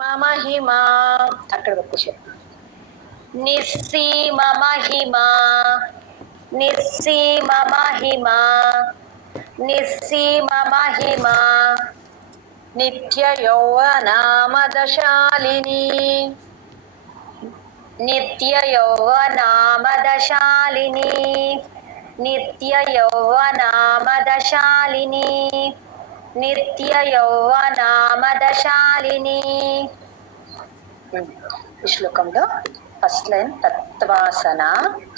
महिमा అక్కడ వరకు నిస్సీమ మహిమా నిస్సీమ మహిమా నిస్సీమ మహిమా నిత్య యౌవనామదశాలిని నిత్య యౌవనామదశాలిని నిత్య యౌవనామదశాలిని నిత్య యౌవనామదశాలిని. ఈ శ్లోకంలో ఫస్ట్ లైన్ తత్వాసన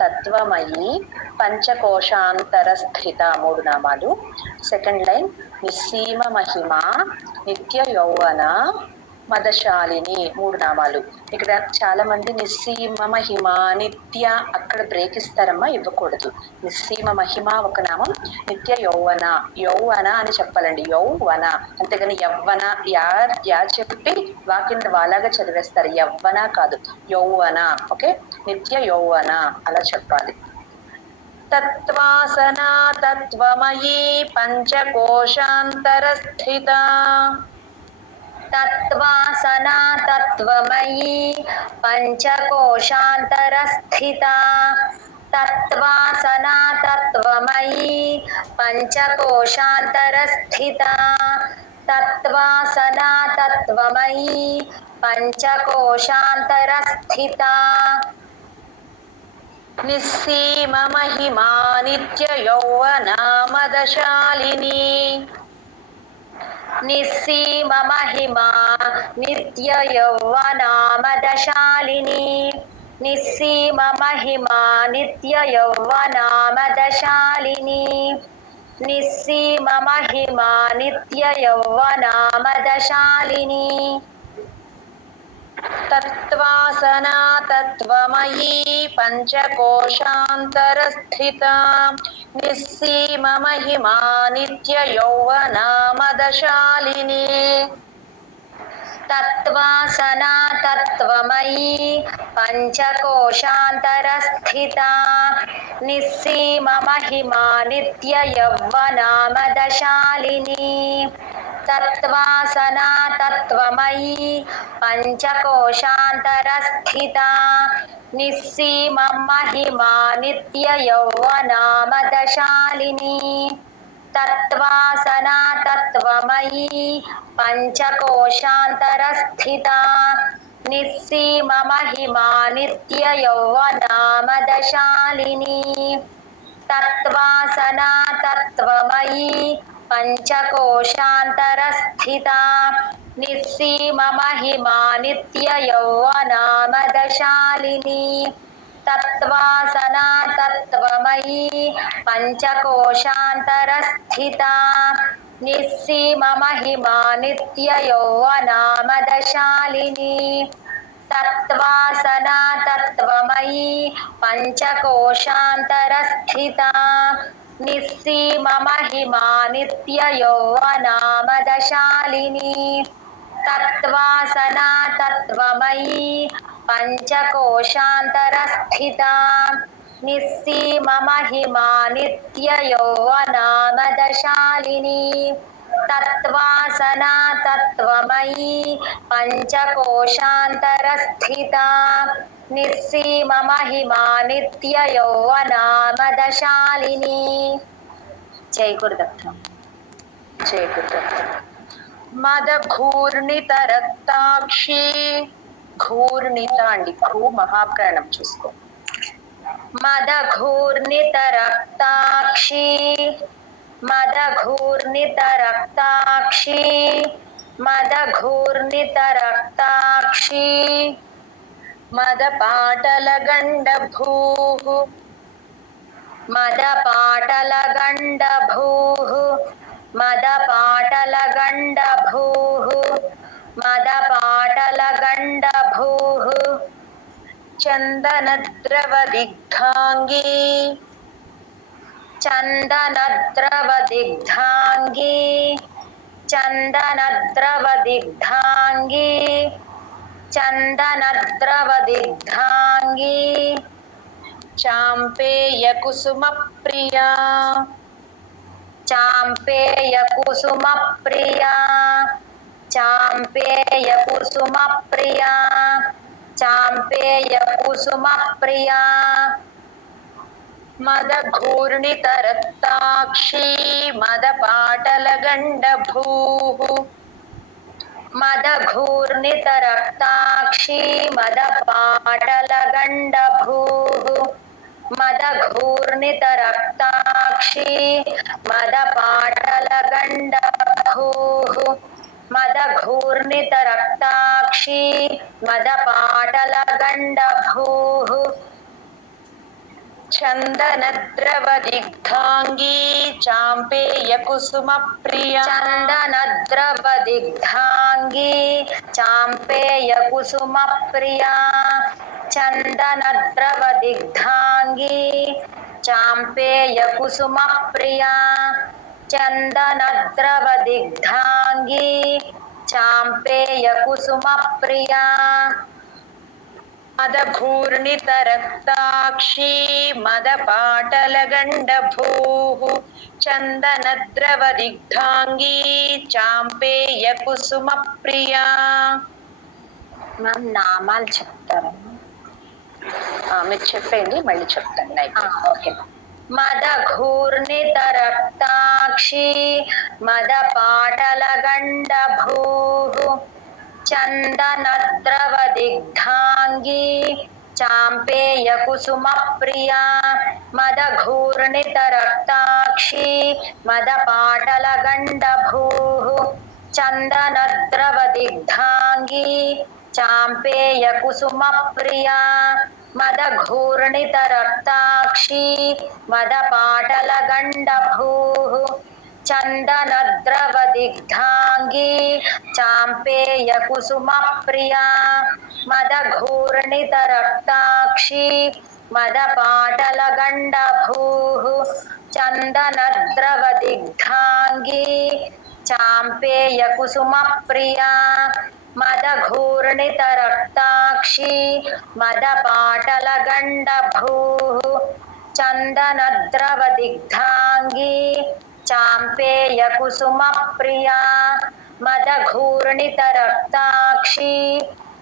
తత్వమయి పంచకోశాంతర స్థిత మూడు నామాలు. సెకండ్ లైన్ నిస్సీమ మహిమ నిత్య యౌవన మదశాలిని మూడు నామాలు. ఇక్కడ చాలా మంది నిస్సీమ మహిమ నిత్య అక్కడ బ్రేక్ ఇస్తారమ్మా, ఇవ్వకూడదు. నిస్సీమ మహిమ ఒక నామం, నిత్య యౌవన యౌవన అని చెప్పాలండి, యౌవన. అంతేగాని యవ్వన యా చెప్పి వాకింద వాలాగా చదివేస్తారు, యవ్వన కాదు యౌవన. ఓకే, నిత్య యౌవన అలా చెప్పాలి. తత్వాసన తత్వమయీ పంచకోశాంతర స్థిత తత్వాసనా తత్వమయీ పంచకోశాంతర స్థిత తత్వాసనా తత్వమయీ పంచకోశాంతర స్థిత తత్వాసనా తత్వమయీ పంచకోశాంతర స్థిత నిస్సీమ మహిమా నిత్య యౌవనామదశాలిని నిస్సీమ మహిమా నిత్య యౌవనామదశాలిని నిస్సీమ మహిమా నిత్య యౌవనామదశాలిని నిస్సీమ మహిమా నిత్య యౌవనామదశాలిని తత్వాసనా తత్వమయీ పంచకోశాంతర స్థిత నిస్సీమ మహిమా నిత్య యౌవనామదశాలిని తత్వాసనా తత్వమయీ పంచకోశాంతర స్థిత నిస్సీమ మహిమా నిత్య యౌవనామదశాలిని తత్వాసనా తత్వమయీ పంచకోశాంతర స్థిత నిస్సీమ మహిమా నిత్య యౌవనామదశాలిని తత్వాసనా తత్వమయీ పంచకోశాంతర స్థిత నిస్సీమ మహిమా నిత్య యౌవనామదశాలిని తత్వాసనా తత్వమయీ పంచకోశాంతర స్థిత నిస్సీమ మహిమా నిత్య యౌవనామదశాలిని తత్వాసనా తత్వమయీ పంచకోశాంతర స్థిత నిస్సీమ మహిమా నిత్య యౌవనామదశాలిని తత్వాసనా తత్వమయీ పంచకోశాంతర స్థిత నిస్సీమ మహిమా నిత్య యౌవనామదశాలిని తత్వాసనా తత్వమయీ పంచకోశాంతర స్థిత నిస్సీమ మహిమా నిత్య యౌవనామదశాలిని తత్వాసనా తత్వమయీ పంచకోశాంతర స్థిత నిస్సీమ మహిమా నిత్య యౌవనామదశాలిని. జై గురుదత్త, జై గురుదత్త. మదఘూర్ణిత రక్తాక్షి, ఘూర్ణిత అండి, ఘూ మహాప్రాణం చూసుకో. మదఘూర్ణిత రక్తాక్షి, మదఘూర్ణిత రక్తాక్షి, మదఘూర్ణిత రక్తాక్షి మదపాటలగండభూః, మదపాటలగండభూః, మదపాటలగండభూః, మదపాటలగండభూః చందనద్రవదిగ్ధాంగీ, చందనద్రవదిగ్ధాంగీ, చందనద్రవదిగ్ధాంగీ, చందనద్రవదిగ్ధాంగీ చాంపేయ కుసుమ ప్రియా, చాంపేయ కుసుమ ప్రియా, चाम्पेय कुसुम प्रिया चाम्पेय कुसुम प्रिया मदघूर्णितरक्ताक्षी मदपाटलगण्डभूः मदघूर्णितरक्ताक्षी मदपाटलगण्डभूः मदघूर्णितरक्ताक्षी मदपाटलगण्डभूः मदघूर्णितरक्ताक्षी मदपाटलगण्डभूः चन्दनद्रवदिग्धाङ्गी चाम्पेय कुसुम प्रिया चन्दनद्रवदिग्धाङ्गी चाम्पेय कुसुम प्रिया चन्दनद्रवदिग्धाङ्गी चाम्पेय कुसुम प्रिया चन्दनद्रवदिग्धाङ्गी चाम्पेय कुसुम प्रिया मदघूर्णितरक्ताक्षी मदपाटलगण्डभूः चन्दनद्रवदिग्धाङ्गी चाम्पेय कुसुम प्रिया మ్యామ్ నామాలు చెప్తారా మీరు చెప్పండి మళ్ళీ చెప్తాను ఓకే मदघूर्णितरक्ताक्षी मदपाटलगण्डभूः चन्दनद्रवदिग्धाङ्गी चाम्पेय कुसुम प्रिया मदघूर्णितरक्ताक्षी मदपाटलगण्डभूः चन्दनद्रवदिग्धाङ्गी चाम्पेय कुसुम प्रिया मदघूर्णितरक्ताक्षी मदपाटलगण्डभूः चन्दनद्रवदिग्धाङ्गी चाम्पेय कुसुम प्रिया मदघूर्णितरक्ताक्षी मदपाटलगण्डभूः चन्दनद्रवदिग्धाङ्गी चाम्पेय कुसुम प्रिया मदघूर्णितरक्ताक्षी मदपाटलगण्डभूः चन्दनद्रवदिग्धाङ्गी चाम्पेय कुसुम प्रिया मदघूर्णितरक्ताक्षी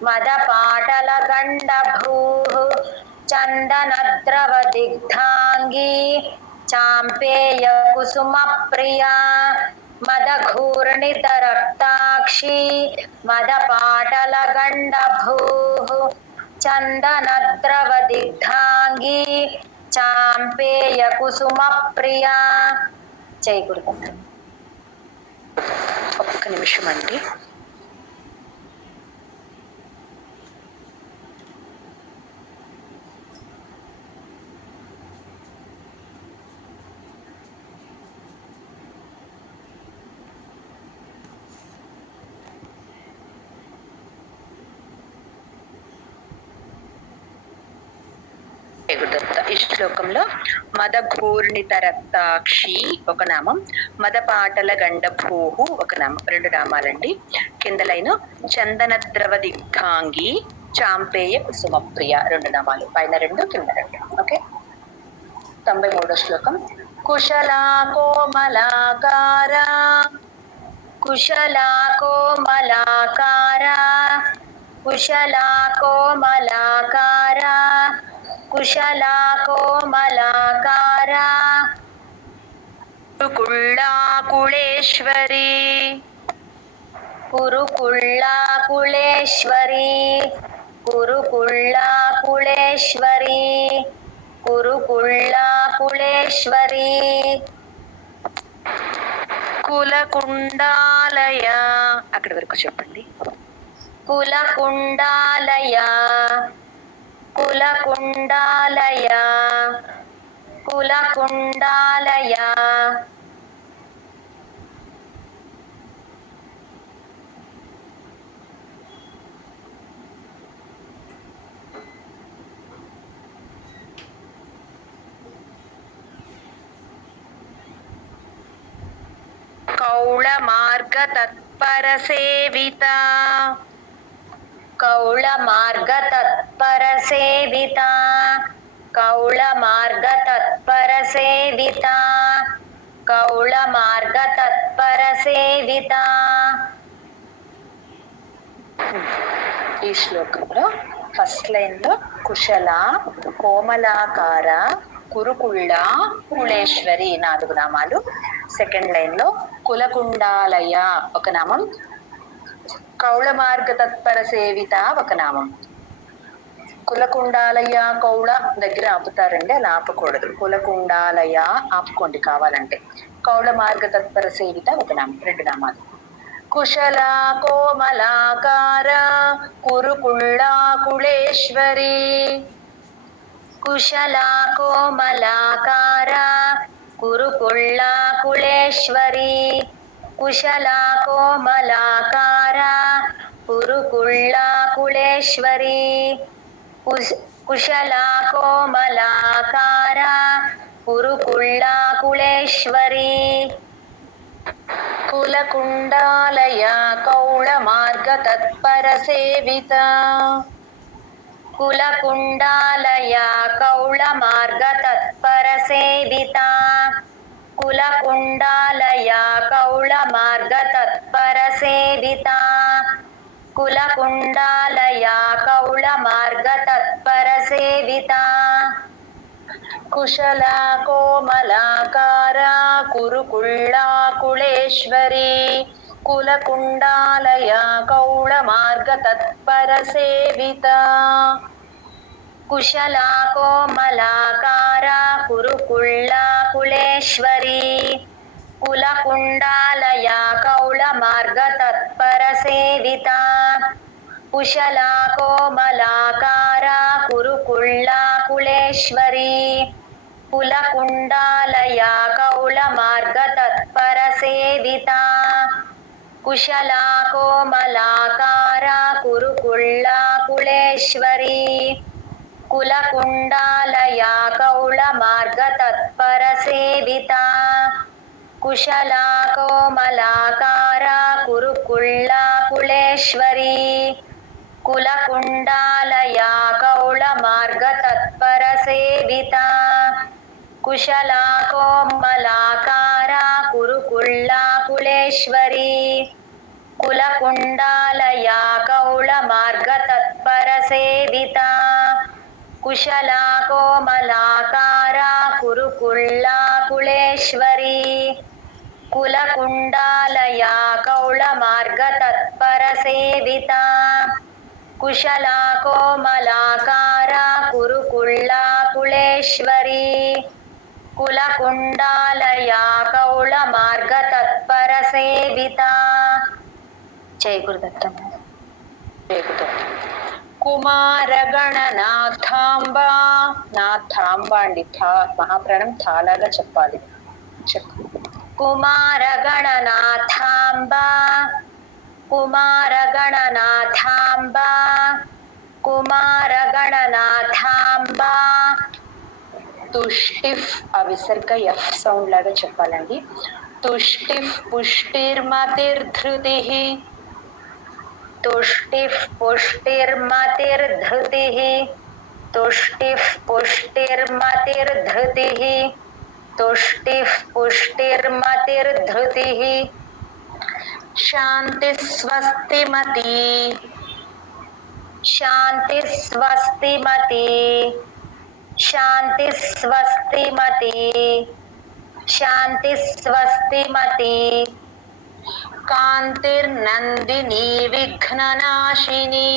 मदपाटलगण्डभूः चन्दनद्रवदिग्धाङ्गी चाम्पेय कुसुम प्रिया मदघूर्णितरक्ताक्षी मदपाटलगण्डभूः चन्दनद्रवदिग्धाङ्गी चाम्पेय कुसुम प्रिया जय गुरुदेव ఒక్క నిమిషం అండి ఈ శ్లోకంలో మదఘూర్ణితరక్తాక్షి ఒక నామం, మదపాటలగండభూహు ఒక నామం, రెండు నామాలండి. కింద లైను చందనద్రవదిగ్ధాంగి చాంపేయ కుసుమప్రియ రెండు నామాలు, పైన రెండు కింద రెండు. ఓకే. 93వ శ్లోకం. కుశలా కోమలాకార కుశలా కోమలాకార కుశలా కోమలాకార కుశలా కోమలాకార కురుకుళ్ళాకుళేశ్వరి కురుకుళ్ళాకుళేశ్వరి కురుకుళ్ళాకుళేశ్వరి కురుకుళ్ళాకుళేశ్వరి కులకుండాలయ అక్కడి వరకు చెప్పండి. కులకుండాలయ కులకుండాలయ కులకుండాలయ కౌళమార్గ తత్పర సేవిత కౌళమార్గ తత్పర సేవిత కౌళమార్గ తత్పర సేవిత కౌళమార్గ తత్పర సేవిత ఈ శ్లోకంలో ఫస్ట్ లైన్ లో కుశల, కోమలాకార, కురుకుళ్ళ, కుళేశ్వరి 4 నామాలు. సెకండ్ లైన్ లో కులకుండాలయ ఒక నామం, కౌళ మార్గ తత్పర సేవిత ఒక నామం. కులకుండాలయ కౌళ దగ్గర ఆపుతారండి, అలా ఆపకూడదు. కులకుండాలయ ఆపుకోండి కావాలంటే. కౌళ మార్గ తత్పర సేవిత ఒక నామం, 2 నామాలు. కుశల, కోమలాకార, కురుకుళ్ళ, కుళేశ్వరి. కుశల, కోమలాకార, కురుకుళ్ళ, కుళేశ్వరి. కుశల, కోమలాకార, కురుకుళ్ళ, కుళేశ్వరి. కుశల, కోమలాకార, కురుకుళ్ళ, కుళేశ్వరి. కులకుండాలయ కౌళ మార్గ తత్పర సేవిత. కులకుండాలయ కౌళ మార్గ తత్పర సేవిత. కులకుండాలయ కౌళ మార్గ తత్పర సేవిత. కులకుండాలయ కౌళ మార్గ తత్పర సేవిత. కుశల, కోమలాకార, కురుకుళ్ళ, కుళేశ్వరి. కులకుండాలయ కౌళ మార్గ తత్పర సేవిత. కుశల, కోమలాకార, కురుకుళ్ళ, కుళేశ్వరి. కులకుండాలయ కౌళ మార్గ తత్పర సేవిత. కుశల, కోమలాకార, కురుకుళ్ళ, కుళేశ్వరి. కులకుండాలయ కౌళ మార్గ తత్పర సేవిత. కుశల, కోమలాకార, కురుకుళ్ళ, కుళేశ్వరి. కులకుండాలయ కౌళ మార్గ తత్పర సేవిత. కుశల, కోమలాకార, కురుకుళ్ళ, కుళేశ్వరి. కులకుండాలయ కౌళ మార్గ తత్పర సేవిత. కుశల, కోమలాకార, కురుకుళ్ళ, కుళేశ్వరి. కులకుండాలయ కౌళ మార్గ తత్పర సేవిత. కుశల, కోమలాకార, కురుకుళ్ళ, కుళేశ్వరి. కులకుండాలయ కౌళ మార్గ తత్పర సేవిత. కుశల, కోమలాకార, కురుకుళ్ళ, కుళేశ్వరి. కులకుండాలయ కౌళ మార్గ తత్పర సేవిత. జై గురుదత్తం. జై గురుదత్తం. కుమారగణనాథాంబ, నాథాంబ అండి, మహాప్రాణం థాలాగా చెప్పాలి. చెప్పు. కుమారగణనాథాంబ, కుమారగణనాథాంబ, కుమారగణనాథాంబ. తుష్టిఫ్ ఆ విసర్గ ఎఫ్ సౌండ్ లాగా చెప్పాలండి. తుష్టిఫ్ పుష్టిర్మతిర్ధృతి. తుష్టిఫ్ పుష్టిర్మతిర్ధృతి. తుష్టిఫ్ పుష్టిర్మతిర్ధృతి. తుష్టిఫ్ పుష్టిర్మతిర్ధృతి. శాంతి స్వస్తిమతి. శాంతి స్వస్తిమతి. శాంతి స్వస్తిమతి. శాంతి స్వస్తిమతి. కాంతిర్నందిని విఘ్ననాశిని.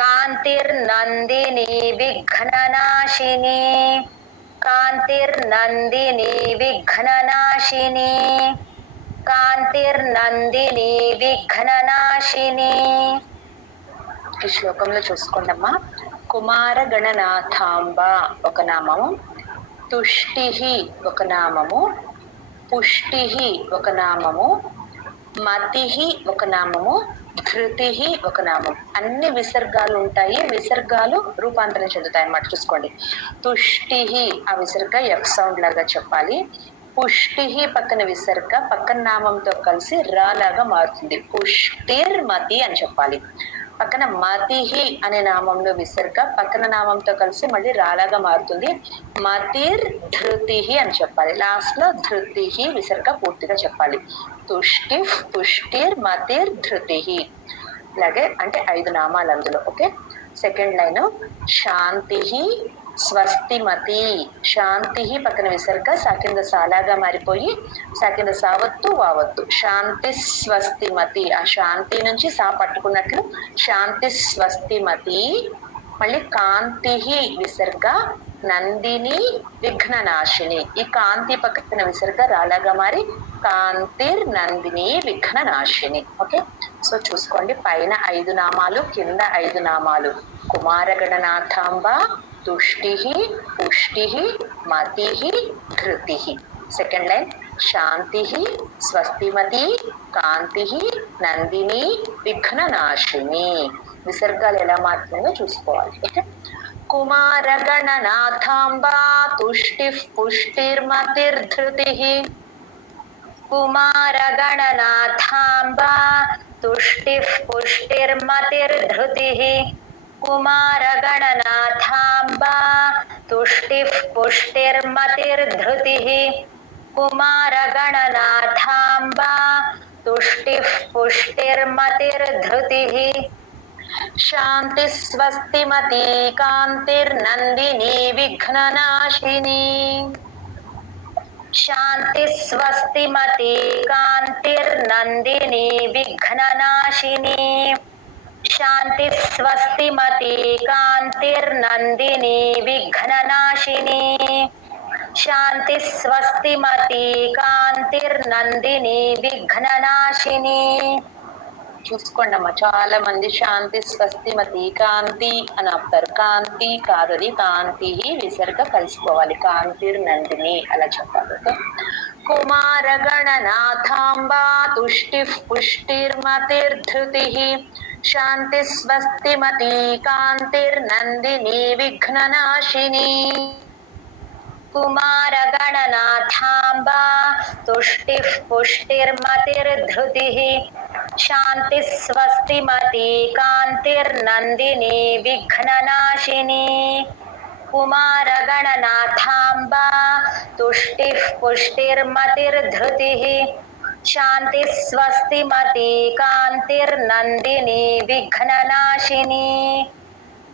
కాంతిర్నందిని విఘ్ననాశిని. కాంతిర్నందిని విఘ్ననాశిని. కాంతిర్నందిని విఘ్ననాశిని. ఈ శ్లోకంలో చూసుకోండమ్మా. కుమార గణనాథాంబ ఒక నామము, తుష్టి ఒక నామము, పుష్టి ఒక నామము, మతి ఒక నామము, ధృతి ఒక నామం. అన్ని విసర్గాలు ఉంటాయి. విసర్గాలు రూపాంతరం చెందుతాయి అన్నమాట. చూసుకోండి. తుష్టి ఆ విసర్గ ఎఫ్ సౌండ్ లాగా చెప్పాలి. పుష్టి పక్కన విసర్గ పక్కన నామంతో కలిసి రా లాగా మారుతుంది. పుష్టిర్మతి అని చెప్పాలి. పక్కన మతిహి అనే నామంలో విసర్గ పక్కన నామంతో కలిసి మళ్ళీ రాలాగా మారుతుంది. మతిర్ ధృతి అని చెప్పాలి. లాస్ట్ లో ధృతి విసర్గ పూర్తిగా చెప్పాలి. తుష్టి పుష్టిర్ మతిర్ ధృతి. ఇలాగే అంటే 5 నామాలు అందులో. ఓకే. సెకండ్ లైన్ శాంతి స్వస్తిమతి. శాంతి పక్కన విసర్గ సా కింద సాలాగా మారిపోయి సా కింద సావత్తు వావత్తు. శాంతి స్వస్తిమతి. ఆ శాంతి నుంచి సా పట్టుకున్నట్లు శాంతి స్వస్తిమతి. మళ్ళీ కాంతి విసర్గ నందిని విఘ్ననాశిని. ఈ కాంతి పక్కన విసర్గ రాలాగా మారి కాంతిర్ నందిని విఘ్ననాశిని. ఓకే. సో చూసుకోండి, పైన 5 నామాలు, కింద 5 నామాలు. కుమారగణనాథాంబ, తుష్టి పుష్టి మతి ధృతి. సెకండ్ లైన్ శాంతి స్వస్తిమతి కాంతి నందిని విఘ్ననాశిని. విసర్గాలు ఎలా మారుతుందో చూసుకోవాలి. ఓకే. కుమారగణనాథాంబ తుష్టి పుష్టిర్మతిర్ధృతి. కుమారగణనాథాంబ తుష్టి పుష్టిర్మతిర్ధృతి. కుమారగణనాథాంబ తుష్టి పుష్టిర్మతిర్ధృతి. కుమారగణనాథాంబ తుష్టి పుష్టిర్మతిర్ధృతి. శాంతి స్వస్తిమతి కాంతిర్నందిని విఘ్ననాశిని. శాంతి స్వస్తిమతి కాంతిర్నందిని విఘ్ననాశిని. శాంతి స్వస్తిమతి కాంతిర్నందిని విఘ్ననాశిని. శాంతి స్వస్తిమతి కాంతిర్నందిని విఘ్ననాశిని. చూసుకోండి అమ్మా, చాలా మంది శాంతి స్వస్తిమతి కాంతి అని ఆపుతారు. కాంతి కాదది, కాంతి విసర్గ కలిసిపోవాలి. కాంతిర్ నందిని అలా చెప్పాలి. ఓకే. కుమారగణనాథాంబ తుష్టి పుష్టిర్మతిర్ధృతి. శాంతి స్వస్తిమతి కాంతిర్నందిని విఘ్ననాశిని. కుమారగణనాథాంబ తుష్టి పుష్టిర్మతిర్ధృతి. శాంతి స్వస్తిమతి కాంతిర్నందిని విఘ్ననాశిని. కుమారగణనాథాంబ తుష్టి పుష్టిర్మతిర్ధృతి. శాంతి స్వస్తిమతి కాంతిర్నందిని విఘ్ననాశిని.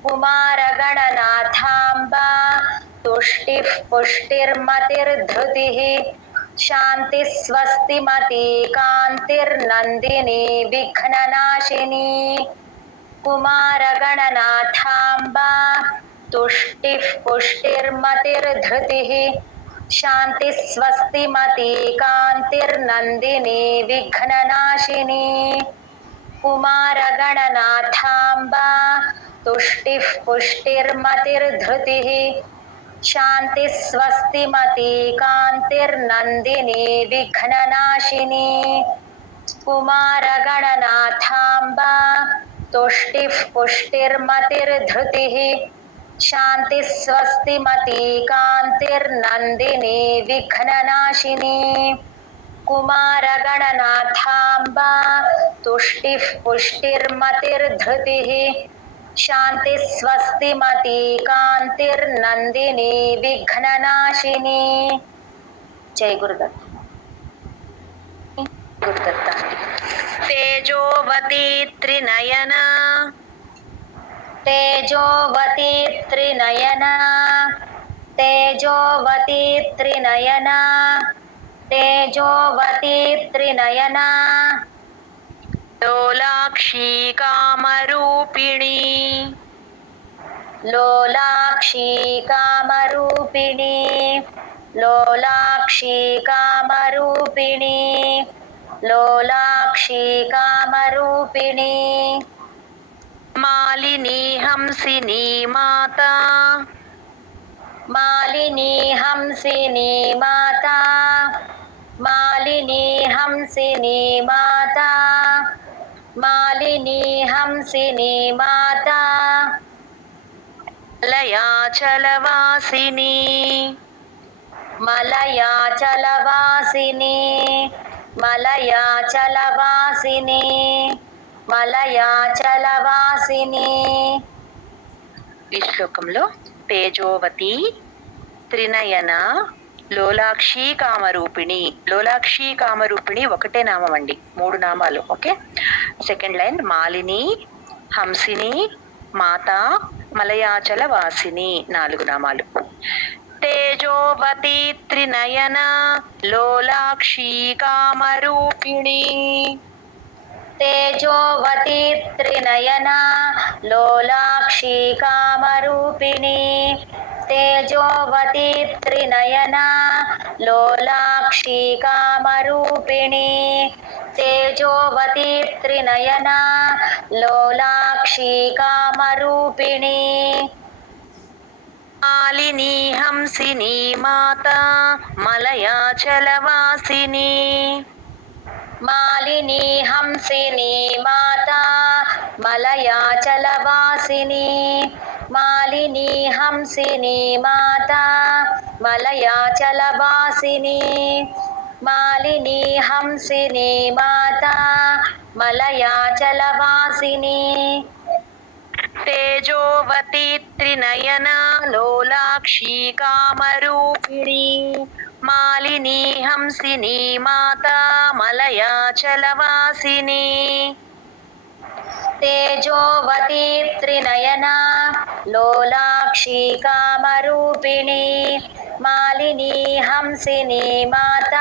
కుమారగణనాథాంబ తుష్టి పుష్టిర్మతిర్ధృతి. శాంతి స్వస్తిమతి కాంతిర్నందిని విఘ్ననాశిని. కుమారగణనాథాంబ తుష్టి పుష్టిర్మతిర్ధృతి. శాంతి స్వస్తిమతి కాంతిర్నందిని విఘ్ననాశిని. కుమారగణనాథాంబ తుష్టి పుష్టిర్మతిర్ధృతి. శాంతి స్వస్తిమతి కాంతిర్నందిని విఘ్ననాశిని. కుమారగణనాథాంబ తుష్టి పుష్టిర్మతిర్ధృతి. శాంతి స్వస్తిమతి కాంతిర్నందిని విఘ్ననాశిని. కుమారగణనాథాంబ తుష్టి పుష్టిర్మతిర్ధృతి. శాంతి స్వస్తిమతి కాంతిర్నందిని విఘ్ననాశిని. జై గురుదత్త. గురుదత్త. తేజోవతి త్రినయన. తేజోవతి త్రినయన. తేజోవతి త్రినయన. తేజోవతి త్రినయన. లోలాక్షి కామరూపిణి. లోలాక్షి కామరూపిణి. లోలాక్షి కామరూపిణి. లోలాక్షి కామరూపిణి. మాలిని హంసిని మాత. మాలిని హంసిని మాత. మాలిని హంసిని మాత. మాలిని హంసిని మాత. మలయాచలవాసిని. మలయాచలవాసిని. మలయాచలవాసిని. మలయాచలవాసిని. ఈ శ్లోకంలో తేజోవతి త్రినయన లోలాక్షి కామరూపిణి. లోలాక్షి కామరూపిణి ఒకటే నామం అండి, 3 నామాలు. ఓకే. సెకండ్ లైన్ మాలిని, హంసిని, మాత, మలయాచల వాసిని 4 నామాలు. తేజోవతి త్రినయన లోలాక్షి కామరూపిణి. తేజోవతి త్రినయన లోలాక్షి కామరూపిణి. తేజోవతి త్రినయన లోలాక్షి కామరూపిణి. తేజోవతి త్రినయన లోలాక్షి కామరూపిణి. మాలిని హంసిని మాత మలయాచలవాసిని. మాలిని హంసిని మాత మలయాచలవాసిని. మాలిని హంసిని మాత మలయాచలవాసిని. మాలిని హంసిని మాత మలయాచలవాసిని. తేజోవతి త్రినయన లోలాక్షి కామరూపిణి. మాలిని హంసిని మాత మలయాచలవాసిని. తేజోవతి త్రినయన లోలాక్షి కామరూపిణి. మాలిని హంసిని మాత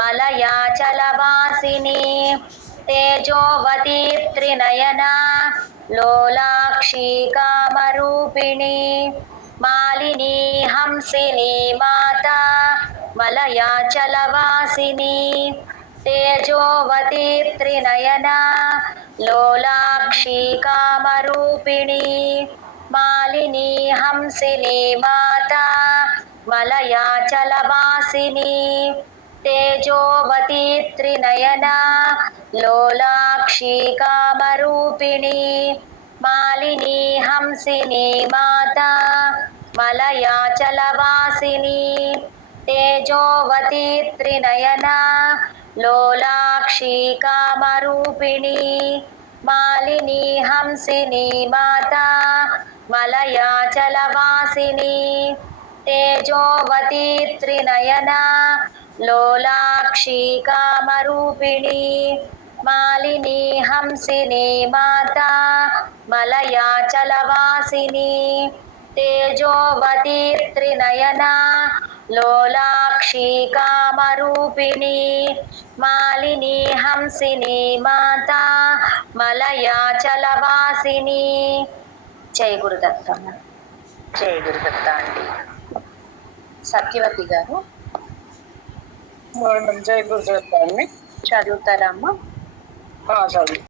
మలయాచలవాసిని. తేజోవతి త్రినయన లోలాక్షి కామరూపిణి. మాలిని హంసిని మాత మలయాచలవాసిని. తేజోవతి త్రినయన లోలాక్షి కామరూపిణి. మాలిని హంసిని మాత మలయాచలవాసిని. తేజోవతి త్రినయన లోలాక్షి కామరూపిణి. మాలిని హంసిని మాత మలయాచలవాసిని. తేజోవతి త్రినయన లోలాక్షి కామరూపిణి. మాలిని హంసిని మాత మలయాచలవాసిని. తేజోవతి త్రినయన లోలాక్షి కామరూపిణి. మాలిని హంసిని మాత మలయాచలవాసిని. తేజోవతి త్రినయన లోలాక్షి కామరూపిణి. మాలిని హంసిని మాత మలయాచలవాసిని. జై గురుదత్త. జై గురుదత్త అండి. సత్యవతి గారు జై గురుదత్త అండి. చదువుతారా అమ్మా? చదువు.